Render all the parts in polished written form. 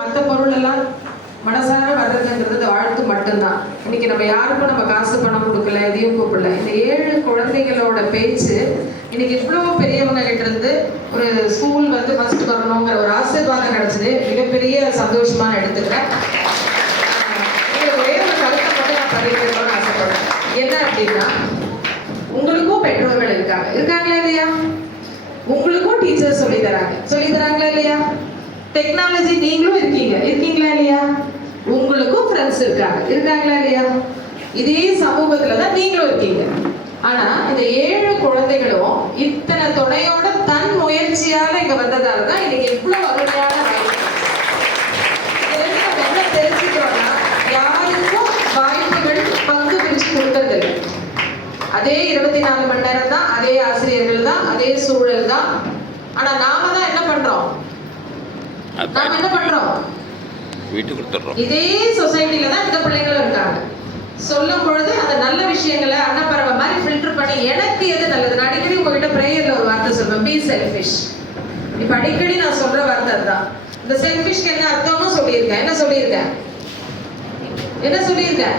மற்ற பொருள் எல்லாம் மனசார வர்றதுங்கிறது இந்த வாழ்த்து மட்டும்தான். இன்னைக்கு நம்ம யாருக்கும் நம்ம காசு பணம் கொடுக்கல, எதையும் கூப்பிடல. இந்த 7 குழந்தைகளோட பேச்சு இன்னைக்கு இவ்வளோ பெரியவங்க கிட்ட இருந்து ஒரு ஸ்கூல் வந்து ஃபர்ஸ்ட் வரணுங்கிற ஒரு ஆசீர்வாதம் கிடைச்சது. மிகப்பெரிய சந்தோஷமா நான் எடுத்துக்கிறேன். ஒரே ஒரு கருத்தை மட்டும் நான் பதிவிடணும்னு ஆசைப்படுறேன். என்ன அப்படின்னா, உங்களுக்கும் பெற்றோர்கள் இருக்காங்களா இல்லையா? உங்களுக்கும் டீச்சர் சொல்லி தராங்களா இல்லையா? டெக்னாலஜி நீங்களும் இருக்கீங்களா இல்லையா? உங்களுக்கும் ஃப்ரெண்ட்ஸ் இருக்காங்களா இல்லையா? இதே சமூகத்துல தான் நீங்களும் இருக்கீங்க. ஆனா இந்த 7 குழந்தைகளும் இத்தனை துணையோட தன் முயற்சியால இங்க வந்ததால தான் இன்னைக்கு இவ்வளவு அருமையான என்ன தெரிஞ்சுக்கிறோம்னா, யாருக்கும் வாய்ப்புகள் பங்கு பிரிச்சு கொடுத்ததில்லை. அதே 24 மணி நேரம் தான், அதே ஆசிரியர்கள் தான், அதே சூழல் தான். ஆனா நாம தான் என்ன பண்றோம்? இதே சொசைட்டில தான் இந்த பிள்ளைங்களும் இருக்காங்க. சொல்லும் பொழுது அந்த நல்ல விஷயங்களை அன்னப்பறவை மாதிரி ஃபில்டர் பண்ணி எனக்கு எது நல்லது. நான் அடிக்கடி உங்ககிட்ட பிரேயர்ல ஒரு வார்த்தை சொல்வேன், பி செல்ஃபிஷ். இப்ப அடிக்கடி நான் சொல்ற வார்த்தை தான். இந்த செல்ஃபிஷ்க்கு என்ன அர்த்தம்னு சொல்லியிருக்கேன். என்ன சொல்லியிருக்கேன்?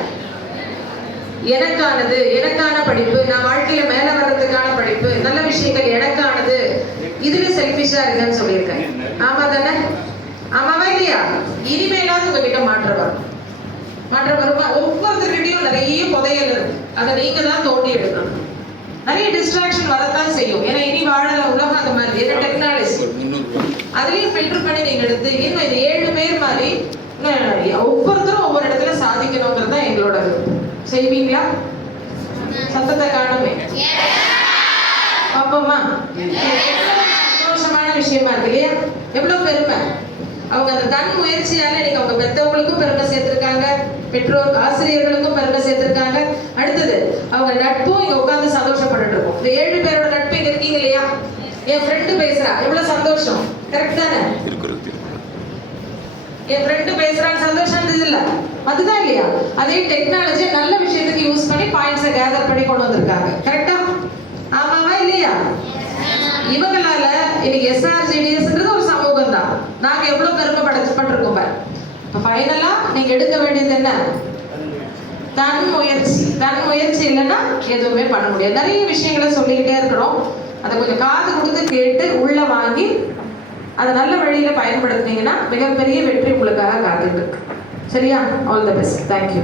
எனக்கானது, எனக்கான படிப்பு, நான் வாழ்க்கையில மேல வர்றதுக்கான படிப்பு, நல்ல விஷயங்கள் எனக்கானது, இதுல செல்ஃபிஷா இருக்குன்னு சொல்லியிருக்கேன். ஆமா தானே? ஆமாவா இல்லையா? இனிமேலாவது உங்ககிட்ட மாற்றம் வருமா? ஒவ்வொருத்தர்கிட்டையும் நிறைய புதையல் இருக்கு. அதை நீங்க தான் தோண்டி எடுக்கணும். நிறைய டிஸ்ட்ராக்ஷன் வரத்தான் செய்யும். ஏன்னா இனி வாழற உலகம் அந்த மாதிரி, என்ன டெக்னாலஜி அதுலயும் ஃபில்டர் பண்ணி நீங்க எடுத்து இன்னும் இந்த 7 பேர் மாதிரி ஒவ்வொருத்தரும் ஒவ்வொரு இடத்துல சாதிக்கணுங்கிறது தான் எங்களோட. செய்வீங்களா? சத்தத்தை காணுமே பாப்போமா? சந்தோஷமான விஷயமா இருக்கு இல்லையா? எவ்வளவு பெருமை. அவங்க அந்த தன் முயற்சியால இன்னைக்கு அவங்க பெற்றவங்களுக்கும் பெருமை சேர்த்திருக்காங்க, பெற்றோர் ஆசிரியர்களுக்கும் பெருமை சேர்த்திருக்காங்க. அடுத்தது அவங்க நட்பும் இங்க உட்கார்ந்து சந்தோஷப்பட்டு இருக்கும். இந்த 7 பேரோட நட்பு இங்க இருக்கீங்க இல்லையா? என் ஃப்ரெண்டு பேசுறா, எவ்வளவு சந்தோஷம். கரெக்ட் தானே? என் ஃப்ரெண்டு பேசுறான்னு சந்தோஷம் இருந்தது இல்ல? அதுதான் இல்லையா? அதே டெக்னாலஜியை நல்ல விஷயத்துக்கு யூஸ் பண்ணி பாயிண்ட்ஸை கேதர் பண்ணி கொண்டு வந்திருக்காங்க. கரெக்டா? ஆமாவா இல்லையா? இவங்களால இன்னைக்கு SRGDSன்றது ஒரு சமூகம் தான். நாங்க எவ்வளவு பெருமைப்பட்டிருக்கோம். இப்ப ஃபைனலா நீங்க எடுக்க வேண்டியது என்ன? தன் முயற்சி இல்லைன்னா எதுவுமே பண்ண முடியாது. நிறைய விஷயங்களை சொல்லிக்கிட்டே இருக்கிறோம். அதை கொஞ்சம் காது கொடுத்து கேட்டு உள்ள வாங்கி அதை நல்ல வழியில பயன்படுத்தினீங்கன்னா மிகப்பெரிய வெற்றி உங்களுக்காக காத்துட்டு இருக்கு. சரியா? All the best. தேங்க்யூ.